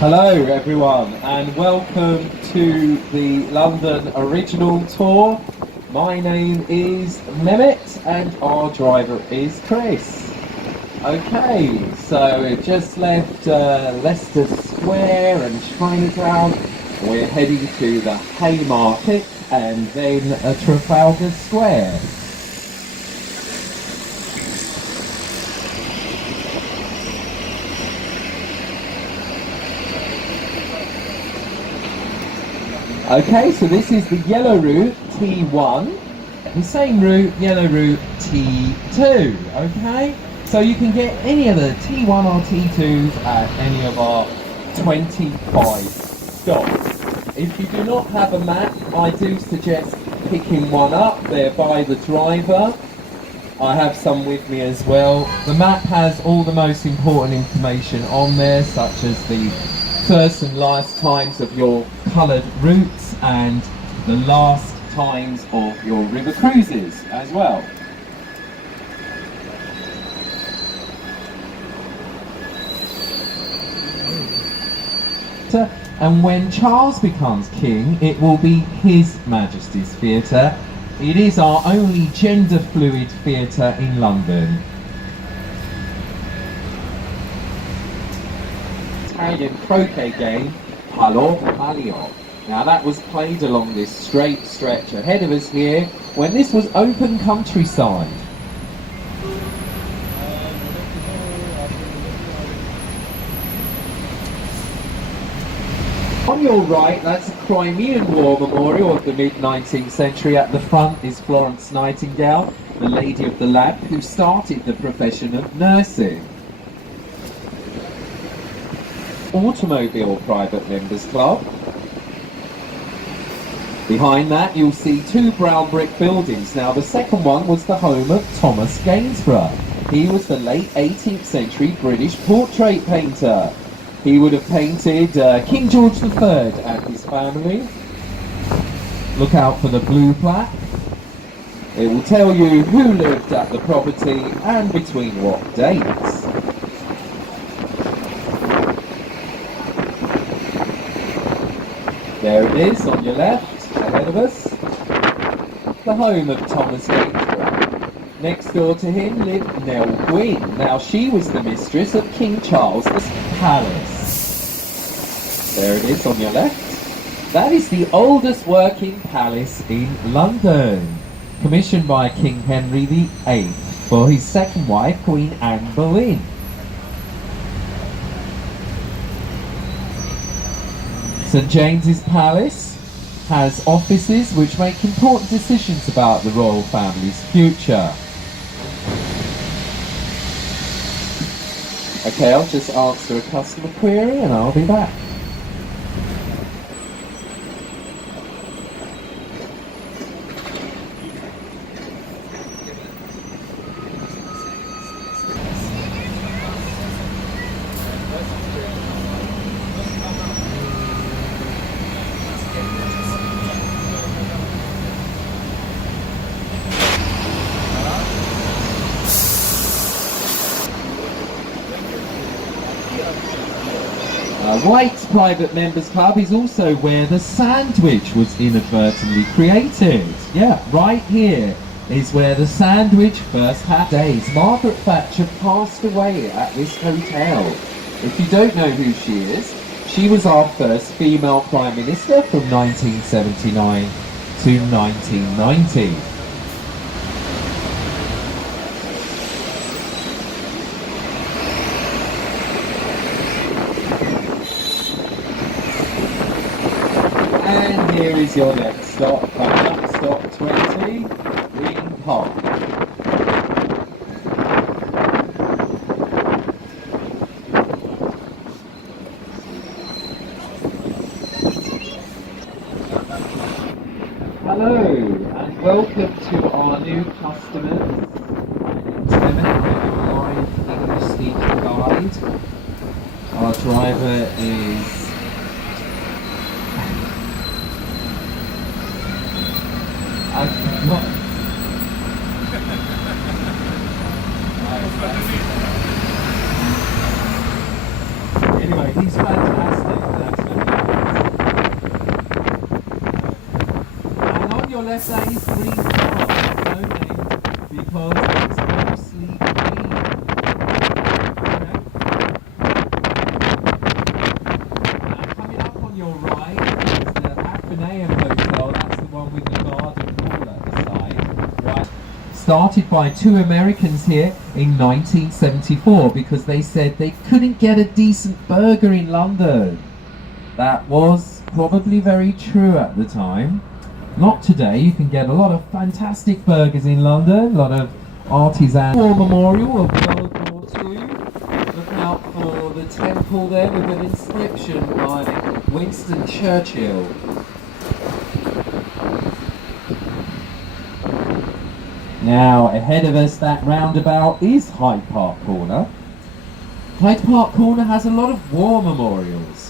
Hello everyone and welcome to the London Original Tour. My name is Mehmet and our driver is Chris. Okay, so we've just left Leicester Square and Chinatown. We're heading to the Haymarket and then Trafalgar Square. Okay, so this is the yellow route, T1. The same route, yellow route, T2. Okay, so you can get any of the T1 or T2s at any of our 25 stops. If you do not have a map, I do suggest picking one up. They're by the driver. I have some with me as well. The map has all the most important information on there, such as the first and last times of your coloured routes and the last times of your river cruises as well. And when Charles becomes king, it will be His Majesty's Theatre. It is our only gender fluid theatre in London. Italian croquet game, Palo Palio. Now that was played along this straight stretch ahead of us here when this was open countryside. On your right, that's a Crimean War memorial of the mid-19th century. At the front is Florence Nightingale, the lady of the lamp who started the profession of nursing. Automobile Private Members Club. Behind that you'll see two brown brick buildings. Now the second one was the home of Thomas Gainsborough. He was the late 18th century British portrait painter. He would have painted King George III and his family. Look out for the blue plaque. It will tell you who lived at the property and between what dates. There it is on your left, ahead of us. The home of Thomas Gainsborough. Next door to him lived Nell Gwyn. Now she was the mistress of King Charles's palace. There it is on your left. That is the oldest working palace in London, commissioned by King Henry VIII for his second wife, Queen Anne Boleyn. St James's Palace has offices which make important decisions about the royal family's future. Okay, I'll just answer a customer query and I'll be back. White's Private Members Club is also where the sandwich was inadvertently created. Yeah, right here is where the sandwich first had days. Margaret Thatcher passed away at this hotel. If you don't know who she is, she was our first female Prime Minister from 1979 to 1990. And here is your next stop, coming up, stop 20, Green Park. Hello, and welcome to our new customers. Live English speaking guide. Our driver is Anyway, he's fantastic. left, that is green tar. It's so named because it's mostly green. Now, coming up on your right is the Athenaeum Hotel. That's the one with the garden pool at the side. Right. Started by two Americans here in 1974 because they said they couldn't get a decent burger in London. That was probably very true at the time. Not today. You can get a lot of fantastic burgers in London, a lot of artisan. War Memorial of World War II. Look out for the temple there with an inscription by Winston Churchill. Now, ahead of us, that roundabout is Hyde Park Corner. Hyde Park Corner has a lot of war memorials.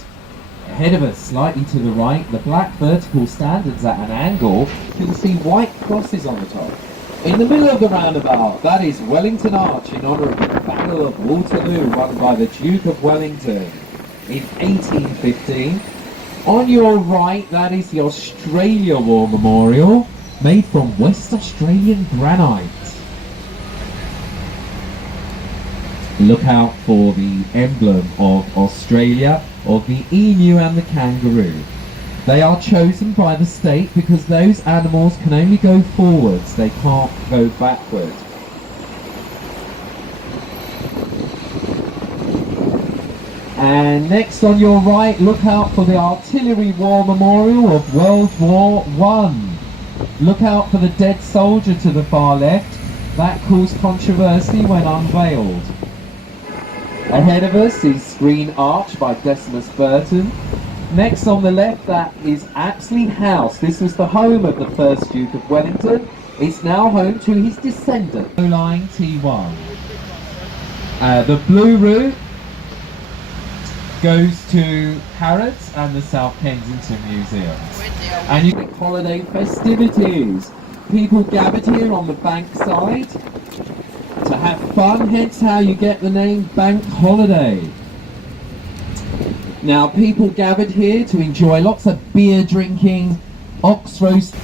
Ahead of us, slightly to the right, the black vertical standards at an angle. You can see white crosses on the top. In the middle of the roundabout, that is Wellington Arch in honour of the Battle of Waterloo, won by the Duke of Wellington in 1815. On your right, that is the Australia War Memorial, made from West Australian granite. Look out for the emblem of Australia, of the emu and the kangaroo. They are chosen by the state because those animals can only go forwards, they can't go backward. And next on your right, look out for the Artillery War Memorial of World War I. Look out for the dead soldier to the far left. That caused controversy when unveiled. Ahead of us is Green Arch by Decimus Burton. Next on the left, that is Apsley House. This was the home of the first Duke of Wellington. It's now home to his descendant. Line T1. The blue route goes to Harrods and the South Kensington Museum. And you get holiday festivities. People gathered here on the bank side to have fun, hence how you get the name Bank Holiday. Now, people gathered here to enjoy lots of beer drinking, ox roast.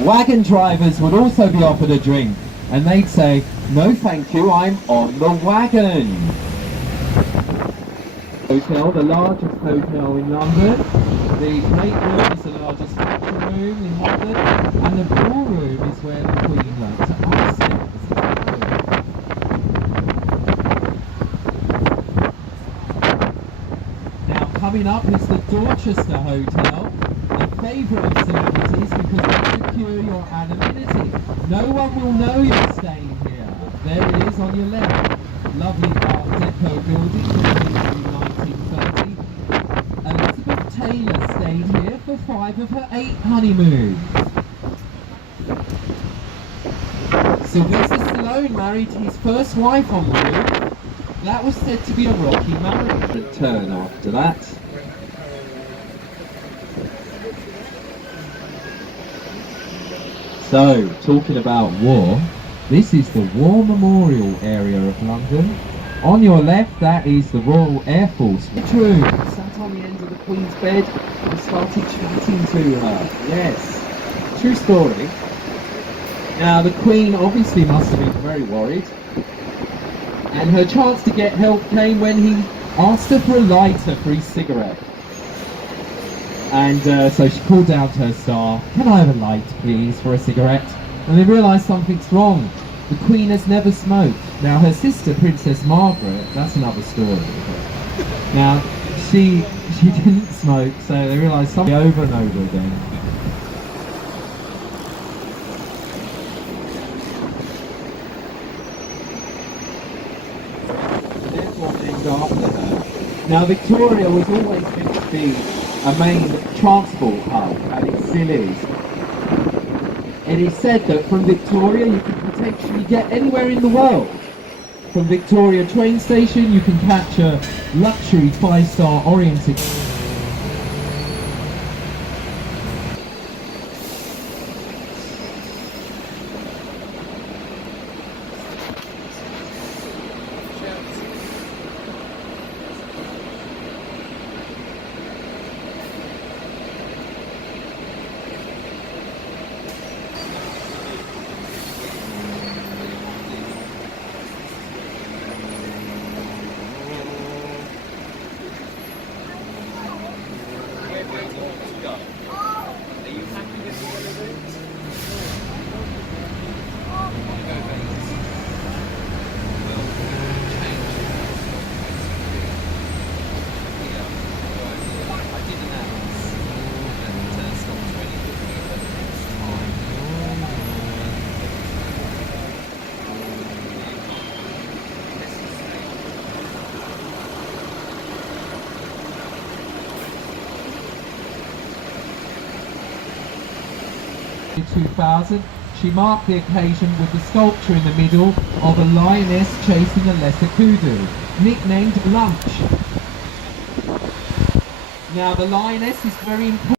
Wagon drivers would also be offered a drink, and they'd say, "No thank you, I'm on the wagon." Hotel, the largest hotel in London. The Great Room is the largest function room in London, and the ballroom is where the Queen learned to ice skate. Now, coming up is the Dorchester Hotel, a favourite of celebrities because they secure your anonymity. No one will know you're staying here. There it is on your left. Lovely Art Deco building, completed in 1930. Elizabeth Taylor stayed here for 5 of her 8 honeymoons. Sylvester Stallone married his first wife on the roof. That was said to be a rocky marriage. Turn after that. So, talking about war, this is the War Memorial area of London. On your left, that is the Royal Air Force. True, sat on the end of the Queen's bed and started chatting to her. Yes, true story. Now, the Queen obviously must have been very worried. And her chance to get help came when he asked her for a lighter for his cigarette. And so she called down to her staff, "Can I have a light, please, for a cigarette?" And they realised something's wrong. The Queen has never smoked. Now, her sister, Princess Margaret, that's another story. Now, she didn't smoke, so they realised something over and over again. Therefore, named after her. Now, Victoria was always meant to be a main transport hub, and it still is. It is said that from Victoria you can potentially get anywhere in the world. From Victoria train station you can catch a luxury 5-star oriented. In 2000, she marked the occasion with the sculpture in the middle of a lioness chasing a lesser kudu, nicknamed Lunch. Now the lioness is very important.